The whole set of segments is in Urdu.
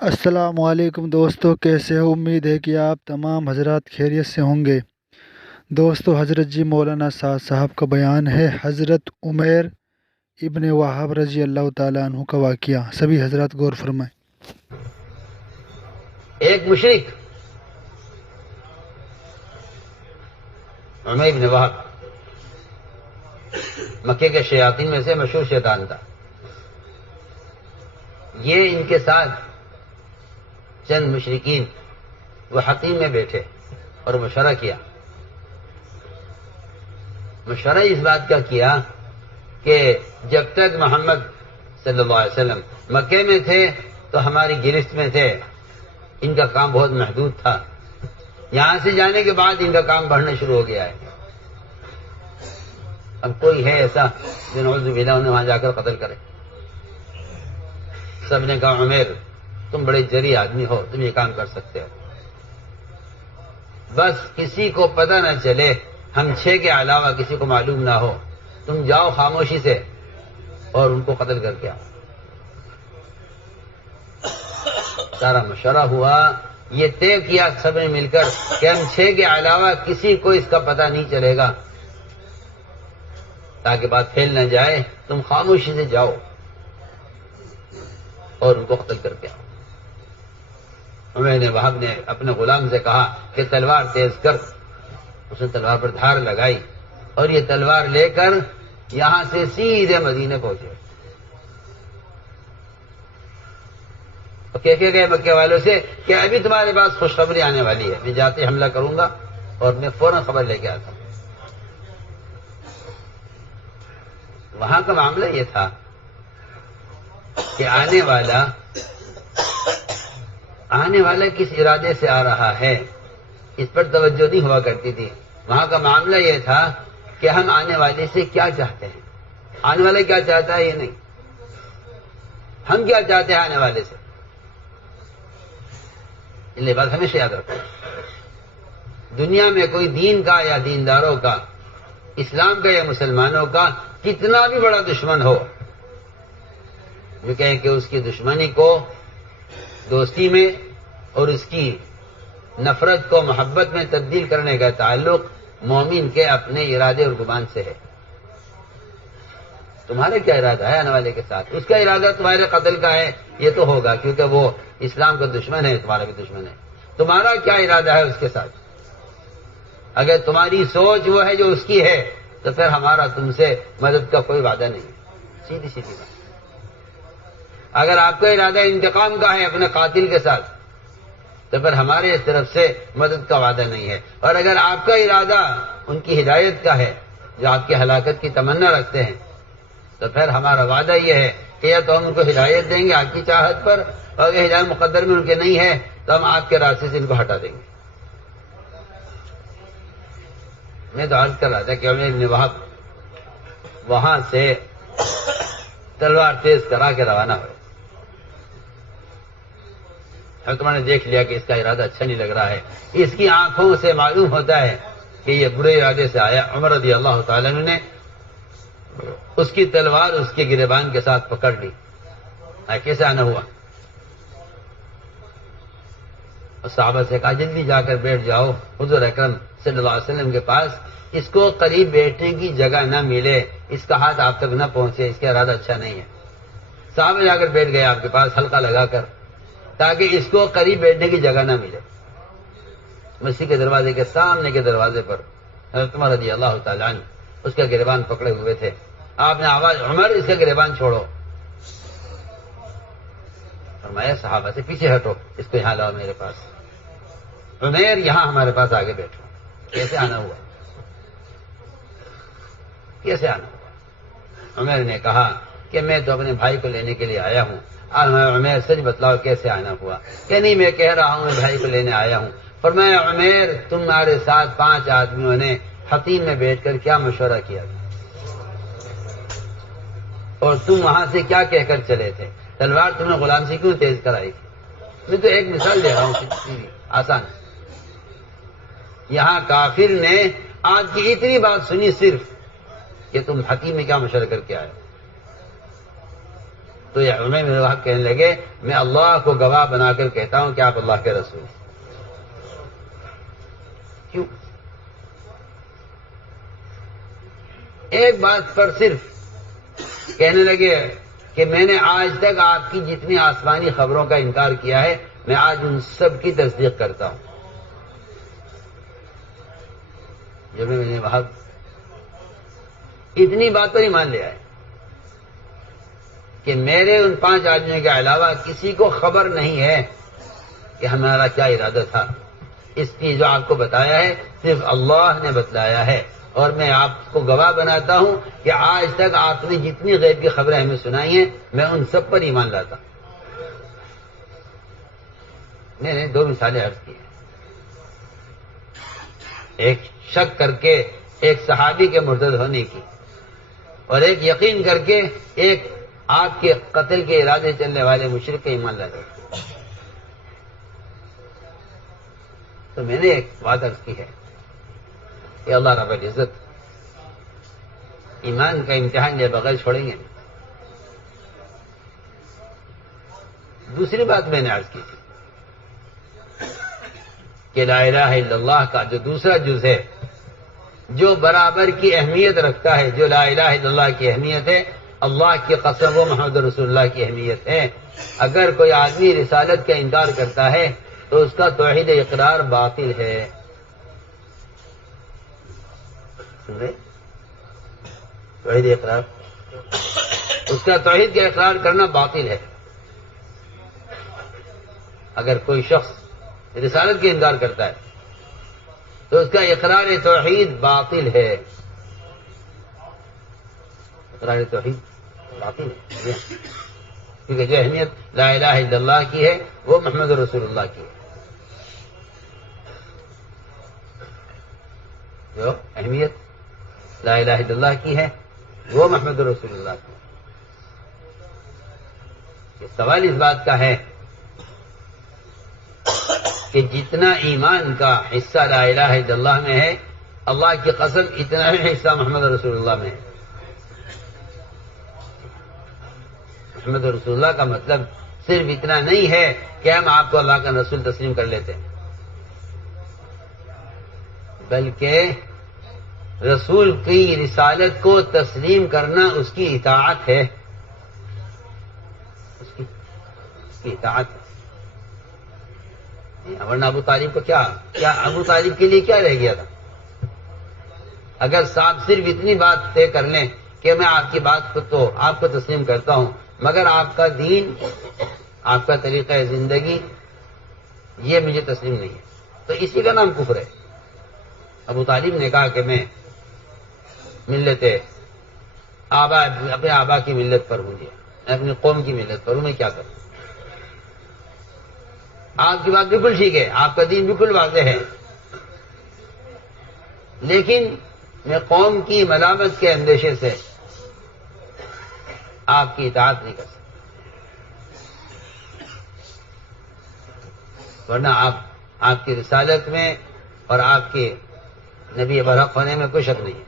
السلام علیکم دوستو، کیسے ہو؟ امید ہے کہ آپ تمام حضرات خیریت سے ہوں گے۔ دوستو، حضرت جی مولانا سعد صاحب کا بیان ہے حضرت عمیر ابن وہاب رضی اللہ تعالیٰ عنہ کا واقعہ۔ سبھی حضرات غور فرمائیں۔ ایک مشرک عمیر بن وہب مکے کے شیاطین میں سے مشہور شیطان تھا۔ یہ ان کے ساتھ چند مشرکین وہ حتیم میں بیٹھے اور مشورہ کیا۔ مشورہ اس بات کا کیا کہ جب تک محمد صلی اللہ علیہ وسلم مکے میں تھے تو ہماری گرفت میں تھے، ان کا کام بہت محدود تھا۔ یہاں سے جانے کے بعد ان کا کام بڑھنا شروع ہو گیا ہے۔ اب کوئی ہے ایسا جو نعوذ باللہ انہیں وہاں جا کر قتل کرے؟ سب نے کہا عمیر تم بڑے جری آدمی ہو، تم یہ کام کر سکتے ہو، بس کسی کو پتہ نہ چلے، ہم 6 کے علاوہ کسی کو معلوم نہ ہو، تم جاؤ خاموشی سے اور ان کو قتل کر کے آؤ۔ سارا مشورہ ہوا، یہ طے کیا سب نے مل کر کہ ہم 6 کے علاوہ کسی کو اس کا پتہ نہیں چلے گا، تاکہ بات پھیل نہ جائے، تم خاموشی سے جاؤ اور ان کو قتل کر کے آؤ۔ عمیر بن وہب نے اپنے غلام سے کہا کہ تلوار تیز کر۔ اس نے تلوار پر دھار لگائی اور یہ تلوار لے کر یہاں سے سیدھے مدینے پہنچے۔ کہہ کے گئے مکے والوں سے کہ ابھی تمہارے پاس خوشخبری آنے والی ہے، میں جاتے حملہ کروں گا اور میں فوراً خبر لے کے آتا ہوں۔ وہاں کا معاملہ یہ تھا کہ آنے والا کس ارادے سے آ رہا ہے اس پر توجہ نہیں ہوا کرتی تھی۔ وہاں کا معاملہ یہ تھا کہ ہم آنے والے سے کیا چاہتے ہیں، آنے والے کیا چاہتا ہے یہ نہیں، ہم کیا چاہتے ہیں آنے والے سے۔ یہ بات ہمیشہ یاد رکھو، دنیا میں کوئی دین کا یا دینداروں کا، اسلام کا یا مسلمانوں کا کتنا بھی بڑا دشمن ہو، وہ کہیں کہ اس کی دشمنی کو دوستی میں اور اس کی نفرت کو محبت میں تبدیل کرنے کا تعلق مومن کے اپنے ارادے اور گمان سے ہے۔ تمہارا کیا ارادہ ہے آنے والے کے ساتھ؟ اس کا ارادہ تمہارے قتل کا ہے، یہ تو ہوگا کیونکہ وہ اسلام کا دشمن ہے، تمہارا بھی دشمن ہے۔ تمہارا کیا ارادہ ہے اس کے ساتھ؟ اگر تمہاری سوچ وہ ہے جو اس کی ہے تو پھر ہمارا تم سے مدد کا کوئی وعدہ نہیں، سیدھی سیدھی بات۔ اگر آپ کا ارادہ انتقام کا ہے اپنے قاتل کے ساتھ تو پھر ہمارے اس طرف سے مدد کا وعدہ نہیں ہے، اور اگر آپ کا ارادہ ان کی ہدایت کا ہے جو آپ کی ہلاکت کی تمنا رکھتے ہیں تو پھر ہمارا وعدہ یہ ہے کہ یا تو ہم ان کو ہدایت دیں گے آپ کی چاہت پر، اور اگر ہدایت مقدر میں ان کے نہیں ہے تو ہم آپ کے راستے سے ان کو ہٹا دیں گے۔ میں تو عرض کر رہا تھا کہ عمیر بن وہب وہاں سے تلوار تیز کرا کے روانہ ہوئے۔ حکمہ نے دیکھ لیا کہ اس کا ارادہ اچھا نہیں لگ رہا ہے، اس کی آنکھوں سے معلوم ہوتا ہے کہ یہ برے ارادے سے آیا۔ عمر رضی اللہ تعالیٰ عنہ نے اس کی تلوار اس کے گریبان کے ساتھ پکڑ لی۔ کیسے آنا ہوا؟ اور صحابہ سے کہا جلدی جا کر بیٹھ جاؤ حضور اکرم صلی اللہ علیہ وسلم کے پاس، اس کو قریب بیٹھنے کی جگہ نہ ملے، اس کا ہاتھ آپ تک نہ پہنچے، اس کا ارادہ اچھا نہیں ہے۔ صحابہ جا کر بیٹھ گئے آپ کے پاس حلقہ لگا کر، تاکہ اس کو قریب بیٹھنے کی جگہ نہ ملے۔ مسجد کے دروازے کے سامنے کے دروازے پر حضرت عمر رضی اللہ تعالیٰ عنہ اس کا گریبان پکڑے ہوئے تھے۔ آپ نے آواز عمر اس کا گریبان چھوڑو، فرمایا صحابہ سے پیچھے ہٹو، اس کو یہاں لاؤ میرے پاس۔ عمیر یہاں ہمارے پاس آگے بیٹھو۔ کیسے آنا ہوا؟ کیسے آنا ہوا؟ عمیر نے کہا کہ میں تو اپنے بھائی کو لینے کے لیے آیا ہوں۔ عمیر سچ بتلاؤ کیسے آنا ہوا؟ کہ نہیں میں کہہ رہا ہوں میں بھائی کو لینے آیا ہوں۔ فرمایا عمیر تمہارے ساتھ 5 آدمیوں نے حتیم میں بیٹھ کر کیا مشورہ کیا تھا، اور تم وہاں سے کیا کہہ کر چلے تھے؟ تلوار تم نے غلام سے کیوں تیز کرائی تھی؟ میں تو ایک مثال دے رہا ہوں، آسان۔ یہاں کافر نے آج کی اتنی بات سنی صرف کہ تم حتیم میں کیا مشورہ کر کے آئے، تو یہ عمیر بن وہب کہنے لگے میں اللہ کو گواہ بنا کر کہتا ہوں کہ آپ اللہ کے رسول ہیں. کیوں؟ ایک بات پر صرف کہنے لگے کہ میں نے آج تک آپ کی جتنی آسمانی خبروں کا انکار کیا ہے میں آج ان سب کی تصدیق کرتا ہوں. جب میں نے وہاں اتنی بات پر ہی مان لیا ہے کہ میرے ان 5 آدمیوں کے علاوہ کسی کو خبر نہیں ہے کہ ہمارا کیا ارادہ تھا. اس کی جو آپ کو بتایا ہے صرف اللہ نے بتلایا ہے، اور میں آپ کو گواہ بناتا ہوں کہ آج تک آپ نے جتنی غیب کی خبریں ہمیں سنائی ہیں میں ان سب پر ایمان لاتا ہوں. میں نے 2 مثالیں عرض کی ہیں. ایک شک کر کے ایک صحابی کے مرتد ہونے کی، اور ایک یقین کر کے ایک آپ کے قتل کے ارادے چلنے والے مشرک کے ایمان لاتا ہوں. تو میں نے ایک بات عرض کی ہے کہ اللہ رب العزت ایمان کا امتحان لے بغیر چھوڑیں گے. دوسری بات میں نے عرض کی تھی کہ لا الہ الا اللہ کا جو دوسرا جز ہے جو برابر کی اہمیت رکھتا ہے، جو لا الہ الا اللہ کی اہمیت ہے، اللہ کی قسم و محمد رسول اللہ کی اہمیت ہے. اگر کوئی آدمی رسالت کا انکار کرتا ہے تو اس کا توحید اقرار باطل ہے. سن رہے؟ توحید اقرار، اس کا توحید کا اقرار کرنا باطل ہے. اگر کوئی شخص رسالت کا انکار کرتا ہے تو اس کا اقرار توحید باطل ہے. اقرار توحید باطل ہے کیونکہ جو اہمیت لا الہ الا اللہ کی ہے وہ محمد رسول اللہ کی ہے. جو اہمیت لا الہ الا اللہ کی ہے وہ محمد رسول اللہ کی ہے. یہ سوال اس بات کا ہے کہ جتنا ایمان کا حصہ لا الہ الا اللہ میں ہے، اللہ کی قسم اتنا ہی حصہ محمد رسول اللہ میں ہے. محمد رسول اللہ کا مطلب صرف اتنا نہیں ہے کہ ہم آپ کو اللہ کا رسول تسلیم کر لیتے ہیں، بلکہ رسول کی رسالت کو تسلیم کرنا اس کی اطاعت ہے. اس کی اطاعت ہے. ورنہ ابو طالب کو کیا ابو طالب کے لیے کیا رہ گیا تھا؟ اگر صاحب صرف اتنی بات طے کر لیں کہ میں آپ کی بات کو تو آپ کو تسلیم کرتا ہوں مگر آپ کا دین، آپ کا طریقہ زندگی یہ مجھے تسلیم نہیں ہے، تو اسی کا نام کفر ہے. ابو طالب نے کہا کہ میں ملت اپنے آبا کی ملت پر ہوں، میں اپنی قوم کی ملت پر ہوں، میں کیا کروں؟ آپ کی بات بالکل ٹھیک ہے، آپ کا دین بالکل واضح ہے، لیکن میں قوم کی ملامت کے اندیشے سے آپ کی اطاعت نہیں کر سکتا. ورنہ آپ کی رسالت میں اور آپ کے نبی برحق ہونے میں کوئی شک نہیں ہے،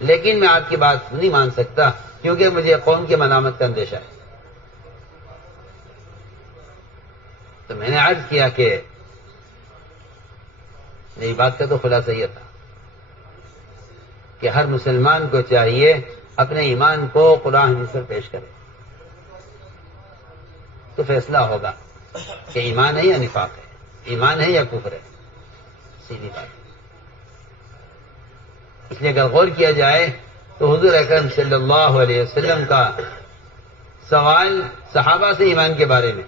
لیکن میں آپ کی بات نہیں مان سکتا کیونکہ مجھے قوم کی ملامت کا اندیشہ ہے. تو میں نے عرض کیا کہ میری بات کا تو خلاصہ یہ تھا کہ ہر مسلمان کو چاہیے اپنے ایمان کو قرآن حدیث پر پیش کرے، تو فیصلہ ہوگا کہ ایمان ہے یا نفاق ہے، ایمان ہے یا کفر ہے. سیدھی بات. اس لیے اگر غور کیا جائے تو حضور اکرم صلی اللہ علیہ وسلم کا سوال صحابہ سے ایمان کے بارے میں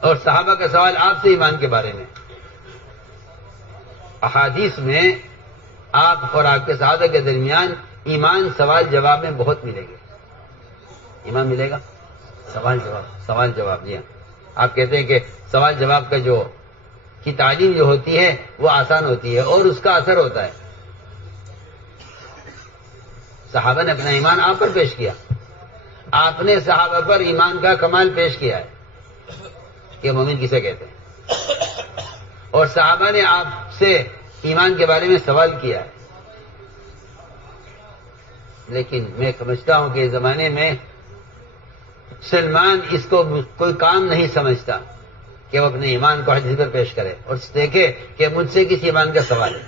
اور صحابہ کا سوال آپ سے ایمان کے بارے میں، احادیث میں آپ اور آپ کے صحابہ کے درمیان ایمان سوال جواب میں بہت ملے گا. ایمان ملے گا، سوال جواب. جی ہاں، آپ کہتے ہیں کہ سوال جواب کا جو کی تعلیم جو ہوتی ہے وہ آسان ہوتی ہے اور اس کا اثر ہوتا ہے. صحابہ نے اپنا ایمان آپ پر پیش کیا، آپ نے صحابہ پر ایمان کا کمال پیش کیا ہے کہ مومن کسے کہتے ہیں، اور صحابہ نے آپ سے ایمان کے بارے میں سوال کیا ہے. لیکن میں سمجھتا ہوں کہ اس زمانے میں سلمان اس کو کوئی کام نہیں سمجھتا کہ وہ اپنے ایمان کو حج پر پیش کرے اور دیکھے کہ مجھ سے کس ایمان کا سوال ہے.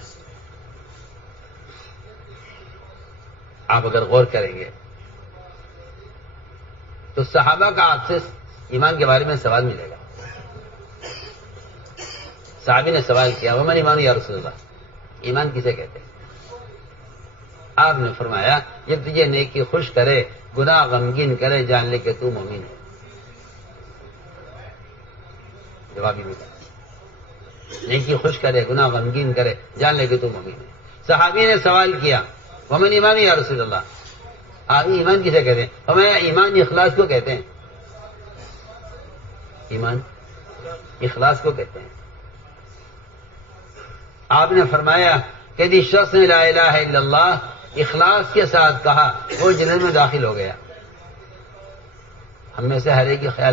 آپ اگر غور کریں گے تو صحابہ کا آپ سے ایمان کے بارے میں سوال ملے گا. صحابی نے سوال کیا ومن ایمان یا رسول اللہ, ایمان کسے کہتے ہیں؟ آپ نے فرمایا جب تجھے نیکی خوش کرے, گناہ غمگین کرے, جان لے کہ تو مومن ہے. جواب ہی ملا, نیکی خوش کرے, گناہ غمگین کرے, جان لے کہ تو مومن ہے. صحابی نے سوال کیا ومن ایمان یا رسول اللہ, آپ ایمان کسے کہتے ہیں؟ فرمایا ایمان اخلاص کو کہتے ہیں. ایمان اخلاص کو کہتے ہیں. آپ نے فرمایا کہ جس شخص نے لا الہ الا اللہ اخلاص کے ساتھ کہا وہ جنت میں داخل ہو گیا. ہم میں سے ہر ایک کی خیال